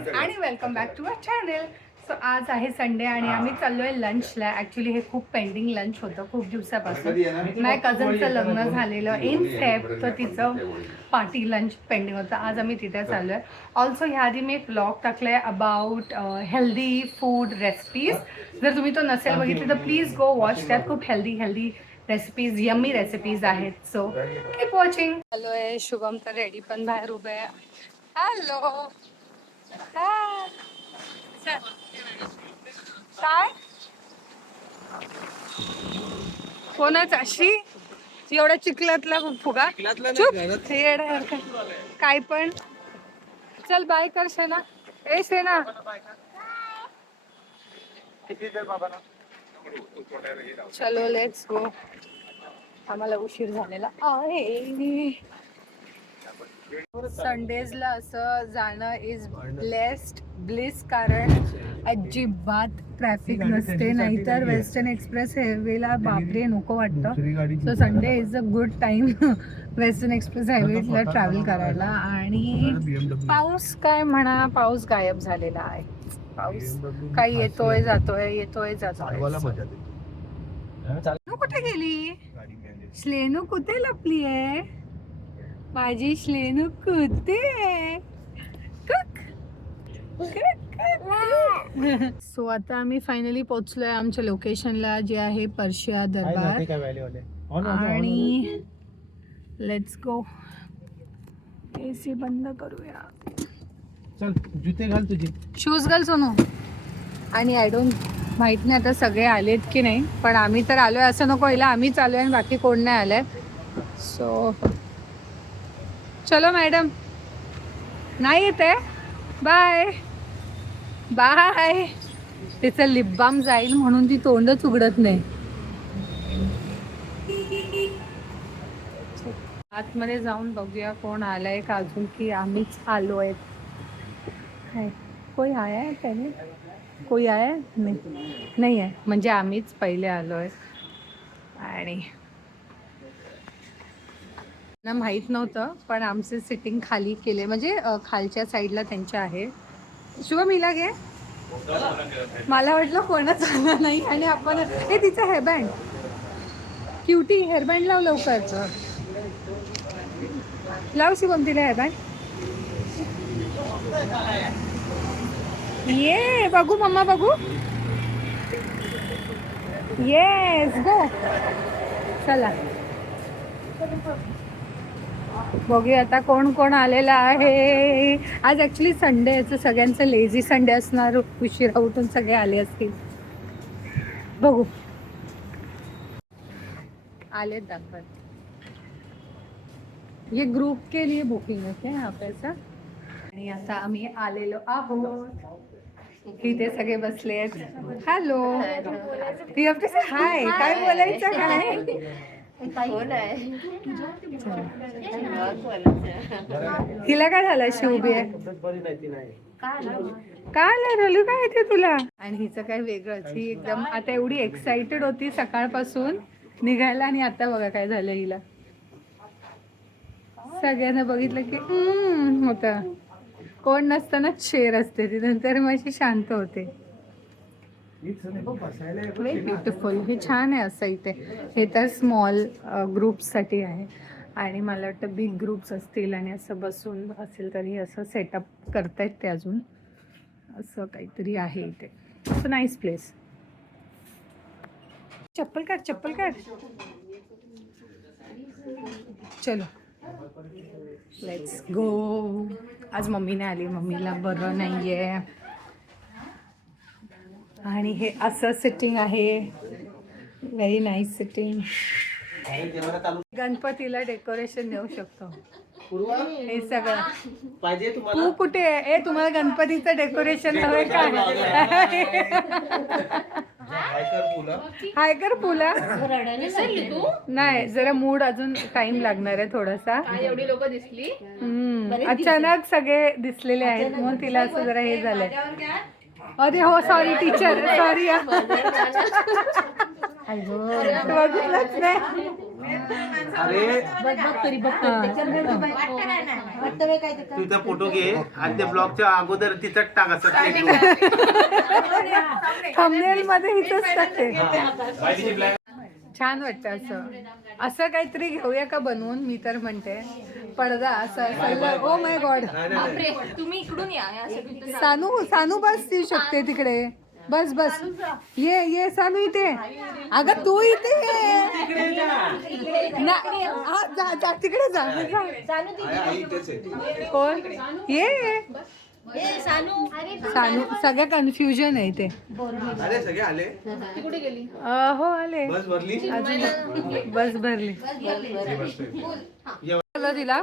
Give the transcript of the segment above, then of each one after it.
Guys आणि welcome back to our channel. So आज आहे संडे आणि आम्ही चाललोय लंचला. ॲक्च्युली हे खूप पेंडिंग लंच होतं खूप दिवसापासून. माझ्या कझनचं लग्न झालेलं इन फेब, तर तिचं पार्टी लंच पेंडिंग होतं. आज आम्ही तिथे चाललो आहे. ऑल्सो ह्याआधी मी एक ब्लॉग टाकला आहे अबाउट हेल्दी फूड रेसिपीज. जर तुम्ही तो नसेल बघितली तर प्लीज गो वॉच. त्यात खूप हेल्दी रेसिपीज, यम्मी रेसिपीज आहेत. So keep watching. हॅलो आहे शुभम तर रेडी पण बाहेर उभे आहे. हॅलो काय कोणाचा श्री एवढ्या चिखलातला फुगा चुप येड्यासारखं. काय पण चल बाय कर सेना. ए सेना चलो लेट्स गो. आम्हाला उशीर झालेला आहे. संडेजला असं जाणं इज ब्लेस्ड ब्लिस, कारण अजिबात ट्रॅफिक नसते. नाहीतर वेस्टर्न एक्सप्रेस हायवेला बापरे नको वाटतं. So Sunday is a good time western express हायवेला ट्रॅव्हल करायला. आणि पाऊस काय म्हणा, पाऊस गायब झालेला आहे. पाऊस काही येतोय जातोय. कुठे गेली श्लेनू? कुठे लपली आहे माझी श्लेनू? कुठे आहे? सो आता आम्ही फायनली पोहोचलोय आमच्या लोकेशनला, जे आहे पर्शिया दरबार. आणि लेट्स गो. एसी बंद करूया. चल जुते घाल, तुझे शूज घाल सोनू. आणि आय डोंट माहित नाही आता सगळे आलेत की नाही, पण आम्ही तर आलोय. असं नको व्हायला आम्हीच आलोय आणि बाकी कोण नाही आलंय. सो चलो मॅडम. नाही येते. Bye bye. तिचं लिप बाम जाईल म्हणून ती तोंडच उघडत नाही. आतमध्ये जाऊन बघूया कोण आलंय का अजून, की आम्हीच आलोय. कोई आया है पहले? कोई आया है? नाही आहे, म्हणजे आम्हीच पहिले आलोय. आणि ना माहीत नव्हतं, पण आमचे सिटिंग खाली केले, म्हणजे खालच्या साईडला त्यांच्या आहे. शुभम हिला घे. मला वाटलं कोणच आलं नाही आणि आपण हे तिचा हेअरबँड क्युटी हेअरबँड लाव लवकर. लाव शुभम तिला हेअरबँड. ये बघू मम्मा बघू. Yes go. चला बघूया आता कोण कोण आलेलं आहे. आज ॲक्च्युली संडे आहे, सगळ्यांचं लेझी संडे असणार. उशिरा उठून सगळे आले असतील. बघू आलेत दाखवत. ये ग्रुप के लिए बुकिंग है क्या यहाँ पे ऐसा? आणि आता आम्ही आलेलो आहोत. इथे सगळे बसले आहेत. हॅलो. हाय. काय बोलायचं काय? हिला काय झालं? शिवबी आहे काय रलू काय येते तुला? आणि हिचं काय वेगळंच. ही एकदम आता एवढी एक्साइटेड होती सकाळपासून निघायला, आणि आता बघा काय झालं हिला. सगळ्यांना बघितलं की होतं. कोण नसताना शेर असते ती, नंतर माझी शांत होते. ब्युटिफुल. हे छान आहे असं इथे. हे तर स्मॉल ग्रुप्ससाठी आहे, आणि मला वाटतं बिग ग्रुप्स असतील आणि असं बसून असेल तरी असं सेटअप करतायत ते अजून. असं काहीतरी आहे इथे. It's a nice place. चप्पल काढ, चप्पल काढ. चलो लेट्स गो. आज मम्मीने आली, मम्मीला बरं नाही आहे. आणि हे असं सिटिंग आहे. Very nice sitting. गणपतीला डेकोरेशन देऊ शकतो हे सगळं. तू कुठे आहे? तुम्हाला गणपतीचं डेकोरेशन हवंय का? हाय कर पुला. नाही, जरा मूड अजून टाइम लागणार आहे थोडासा. एवढी लोक दिसली. अचानक सगळे दिसलेले आहेत म्हणून तिला असं जरा हे झालंय. अरे हो सॉरी टीचर, सॉरी. बघितलंच नाही. अरे तिचा फोटो घे आणि त्या ब्लॉगच्या अगोदर तिचा टाक असं थंबनेल मध्ये हिचंच टाकते. छान वाटतं असं असं काहीतरी घेऊया का बनवून. मी तर म्हणते पडदा असं. Oh my God. तुम्ही इकडून या सानू सानू बस येऊ शकते तिकडे. बस बस ये सानू इथे. अगं तू इथे जा तिकडे जा. कोण ये सानू. सगळं कन्फ्युजन आहे इथे. अरे सगळे आले हो आले. बस भरली अजून बस भरली. तिला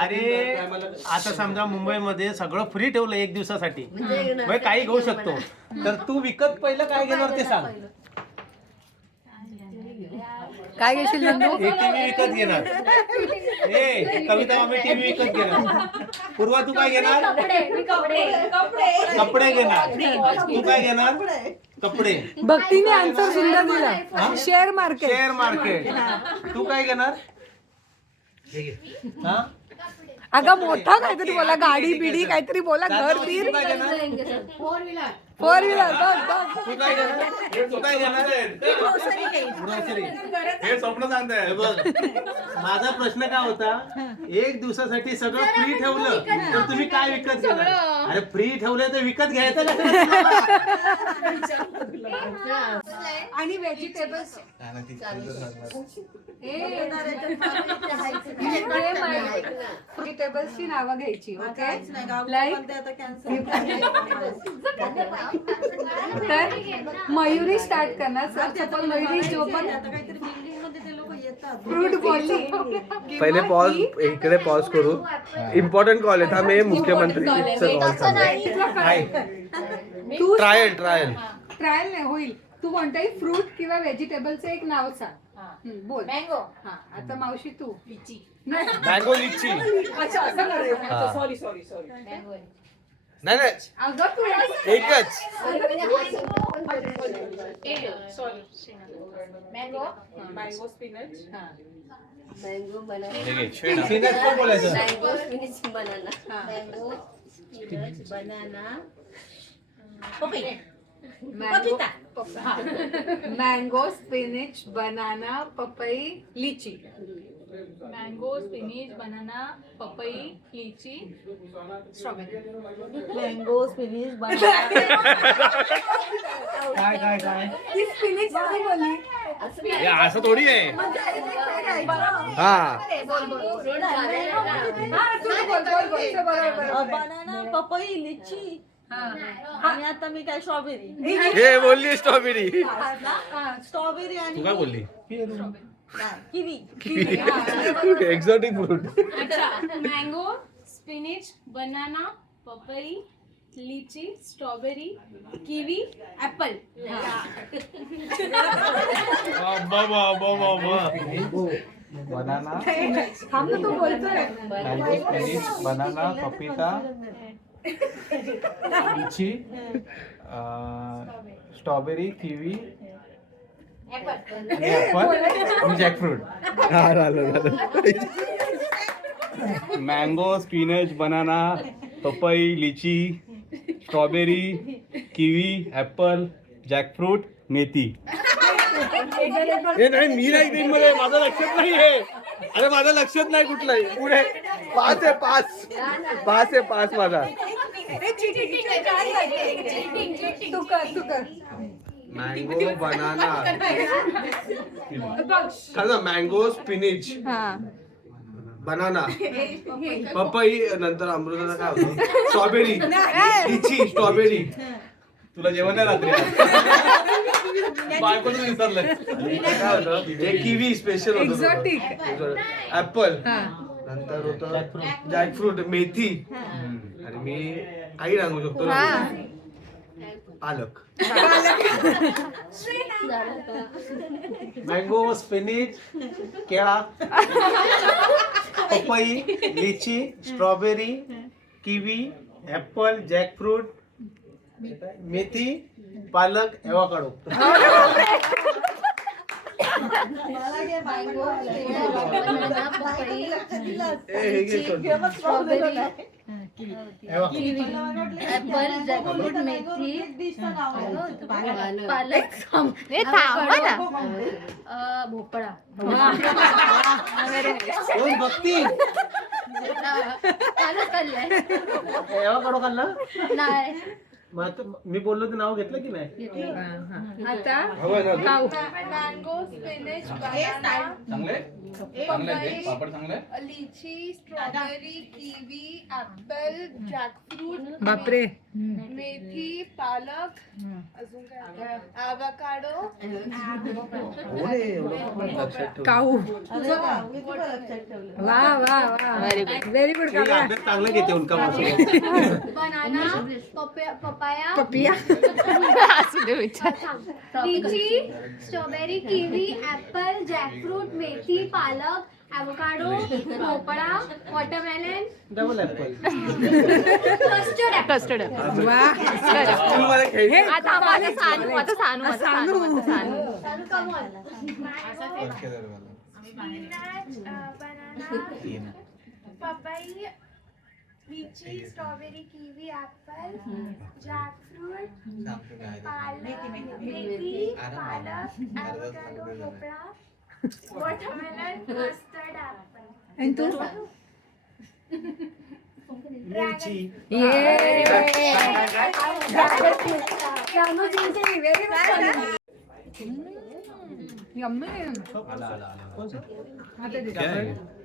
अरे आता समजा मुंबईमध्ये सगळं फ्री ठेवलं एक दिवसासाठी म्हणजे काही घेऊ शकतो तर तू विकत पहिलं काय घेणार ते सांग. काय घेशील नंदू. टीव्ही विकत घेणार. ए कविता मामी टीव्ही विकत घेणार. पूर्वा तू काय घेणार. कपडे घेणार. तू काय घेणार. कपडे. भक्तीने आन्सर सुंदर दिला. Share market. Share market. तू काय घेणार. हा अगं मोठा काहीतरी बोला. गाडी बिडी काहीतरी बोला. घर बीर. Four wheeler. तू काय घेणार. तू काय घेणार. ग्रोसरी. हे स्वप्न सांगताय बघ. माझा प्रश्न काय होता एक दिवसासाठी सगळं फ्री ठेवलं तर तुम्ही काय विकत घेणार. अरे फ्री ठेवलं तर विकत घ्यायचं का. आणि व्हेजिटेबल्स. व्हेजिटेबल्सची नावं घ्यायची. ओके तर मयुरी स्टार्ट करणार. सर मयुरी जो पण फ्रूट बोलली. पहिले पॉज इकडे पॉज करू. इम्पॉर्टंट कॉल आहे. थांब हे मुख्यमंत्री तू ट्रायल ट्रायल नाही होईल. तू कोणताही फ्रूट किंवा व्हेजिटेबलचं एक नाव सांग. बोल. मँगो. हा आता मावशी तू. मँगो लिची. मँगो नाही नाही अगं तू एकच. Mango mango spinach. Mango Senate पण बोलायचं. Mango spinach banana. Mango spinach banana पपई. मँगो स्पिनिच बनाना पपई लिची. मँगो स्पिनिच बनाना पपई लीची स्ट्रॉबेरी. Mango spinach banana. काय काय काय ती स्पिनिच कधी बोलली. हे असं थोडी आहे. हा बनाना पपई लिची आणि आता मी काय स्ट्रॉबेरी. हे बोलली स्ट्रॉबेरी. स्ट्रॉबेरी तू आणि काय बोलली. किवी. Exotic fruit. अच्छा मँगो स्पिनिच बनाना पपई लीची स्ट्रॉबेरी किवी ऍपल. बनाना थांब ना तू बोलतोय. मँगो स्पिनिच बनाना पपीता लिची स्ट्रॉबेरी किवी आणि ऍपल आणि जॅकफ्रूट. मँगो स्पिनच बनाना पपई लिची स्ट्रॉबेरी किवी ऍपल जॅकफ्रूट मेथी. हे नाही मी नाही ते मध्ये माझं लक्षात नाही आहे. अरे माझं लक्षात नाही कुठलंही. पुढे 5 आहे 5 आहे 5 माझा. तू कर. मँगो बनाना मँगो स्पिनिच हा बनाना पपई नंतर अमृताचा काय होतं स्ट्रॉबेरी लिची स्ट्रॉबेरी. तुला जेवण नाही रात्री. बायकोच विसरलं. काय होतं हे किवी स्पेशल होतं. एक्झॉटिक. ऍपल नंतर होतं जॅकफ्रूट मेथी आणि मी काही सांगू शकतो ना. पालक. मँगो स्पिनिच केळा पपई लिची स्ट्रॉबेरी किवी ऍपल जॅकफ्रूट मेथी पालक एवोकाडो. ऍपल, जॅकफ्रूट, मेथी, पालक, भोपळा, कोण बघती पालक खाल्लाय एव्हा कडो खाल्लं नाही. मग आता मी बोललो ते नाव घेतलं की नाही आता मँगो स्पिनच चांगले चांगले पापड चांगले लीची स्ट्रॉबेरी किवी ऍपल जॅकफ्रूट बापरे मेथी पालक अजून काय ॲव्होकाडो काऊ वा वा वा व्हेरी गुड अभ्यास चांगला घेते उनका माणूस बनाना पपाया पपिया लीची स्ट्रॉबेरी किवी ऍपल जॅकफ्रूट मेथी पालक ॲव्होकाडो भोपळा वॉटरमेलन डबल ऍपल कस्टर्ड वा आता आम्हाला सांगू पपाई लीची स्ट्रॉबेरी किवी ऍपल जॅकफ्रूट पालक मेथी पालक ॲव्होकाडो भोपळा वॉटरमेलन कस्टर्ड ऍपल आणि तू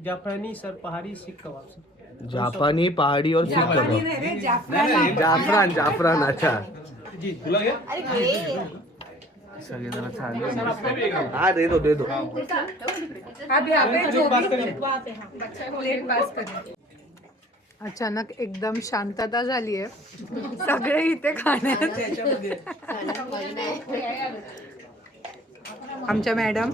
जापानी सर पहाड़ी सीख कबाब जापानी पहाड़ी और सीख कबाब जाफरान जाफरान अच्छा जी तुला घे सगळे जरा छान हा दे दो अचानक एकदम शांतता झाली आहे सगळे इथे खाण्यात आमच्या मॅडम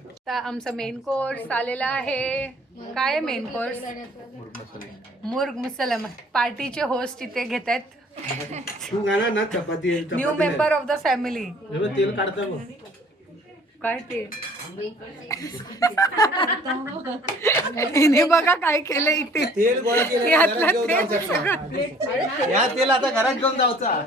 आता आमचा मेन कोर्स आलेला आहे काय मेन कोर्स मुर्ग मुसलम पार्टीचे होस्ट इथे घेत आहेत तू गाणं ना chapati new member of the family तेल काढता मग काय ते हिने बघा काय केलं इथे तेल गोळा केलं यातलं घरात घेऊन तेल जाऊ शकता. सगळं. या तेल आता घरात घेऊन जाऊचा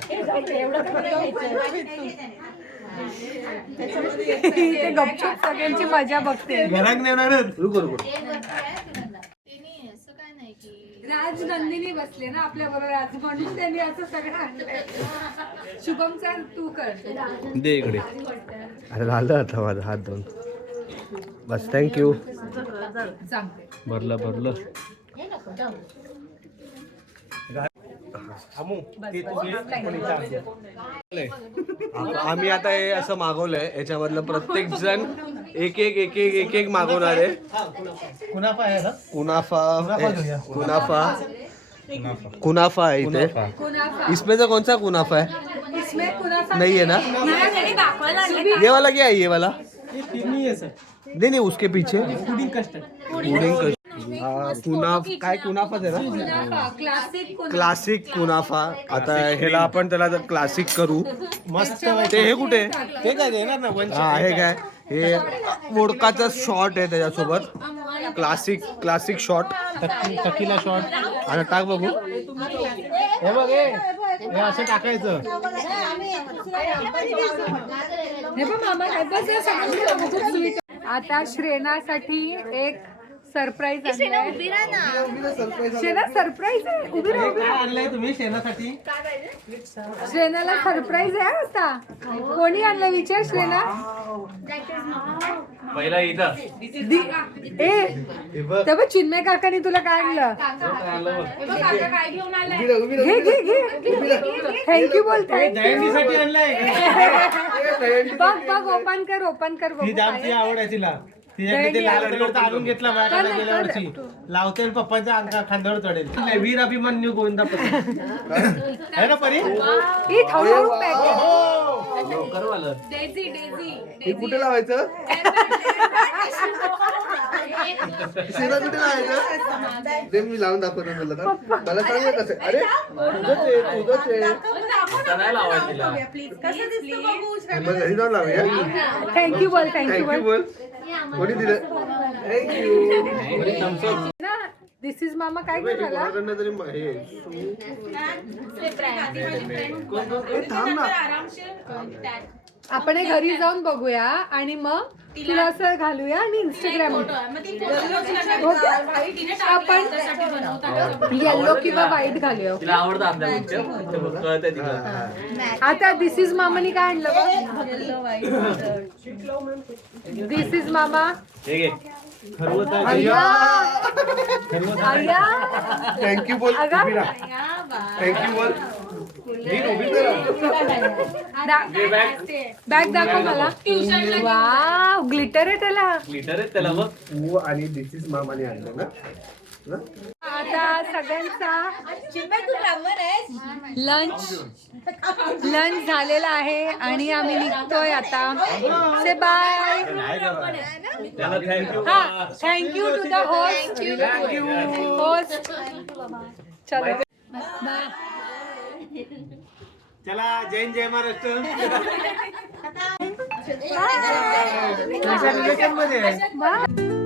इथे गपचूप सगळ्यांची मजा बघते घरात नेणारच रुको रुको राज नंदिनी बसले ना आपल्या बरोबर आज म्हणून त्यांनी असं सगळं आणलंय शुभमचा तू कर दे इकडे अरे झालं आता माझा हात धुवून बस थँक्यू सांगते भरलं आम्ही आता हे असं मागवलंय याच्यामधलं प्रत्येक जण एक मागवणार आहे कुनाफा आहे ना कुनाफा है इथे कुनाफा इसमें से कौन सा कुनाफा है इसमें कुनाफा नहीं है ना ये वाला क्या है ये वाला तिन्ही आहे सर नहीं उसके पीछे पुडिंग कस्टर्ड पुडिंग काय कुनाफाच आहे ना कुनाफा क्लासिक क्लासिक कुनाफा आता ह्याला आपण त्याला क्लासिक करू मस्त ते हे कुठे ते काय देणार ना हा हे काय हे वोडकाचा शॉट आहे त्याच्यासोबत क्लासिक शॉट टकीला शॉट आता टाक बघू हे बघ हे असं टाकायचं हे पण मामा काय बस हे सगळं खूप स्वीट. आता श्रेणासाठी एक सरप्राईज आणलाय श्रेणा सरप्राईज आहे उभी राहा काय आणलंय तुम्ही शेणासाठी श्रेणाला सरप्राईज आहे आता कोणी आणलं विचार श्रेणा पहिला इथं ए तेव्हा चिन्मय काकाने तुला काय आणलं काय घेऊन आलाय घे थँक्यू बोलताय दहींडीसाठी आणलंय बघ ओपन कर ती जामची आवड आहे तिला तिच्याकडे ते लाल कलरचा आणून घेतला माझ्याकडे गेल्या वर्षी लावते आणि पप्पाच्या अंगा खांद्यावर चढेल वीर अभिमन्यू गोविंदा पती आहे ना परी ही हळूहळू पॅक हे कुठे लावायचं शिरा कुठे लावायचं ते मी लावून दाखवतो तुला का मला सांग ना कसं अरे तुझंच आहे मग घरी जाऊन लावूया थँक्यू बोल थँक्यू बोल कोणी दिलं थँक्यू ना दिस इज मामा काय घेऊन आला कोणाकडनं तरी हे थांब ना आपण हे घरी जाऊन बघूया आणि मग तुला असं घालूया आणि इंस्टाग्राम आपण येलो किंवा व्हाईट घालूया तिला आवडतं आपल्या कळतंय तिला आता दिस इज मामानी काय आणलं बघ येलो वाईट दिस इज मामा थँक्यू बोल थँक्यू बोल बॅग दाखव मला वाव ग्लिटर आहे त्याला लिटर आहे त्याला बघ तू आणि दिस इज मामाने आणलं ना आता सगळ्यांचा लंच झालेला आहे आणि आम्ही निघतोय आता से बाय त्याला थँक्यू हा thank you to the host host चलो बाय चला जैन जय महाराष्ट्र बाय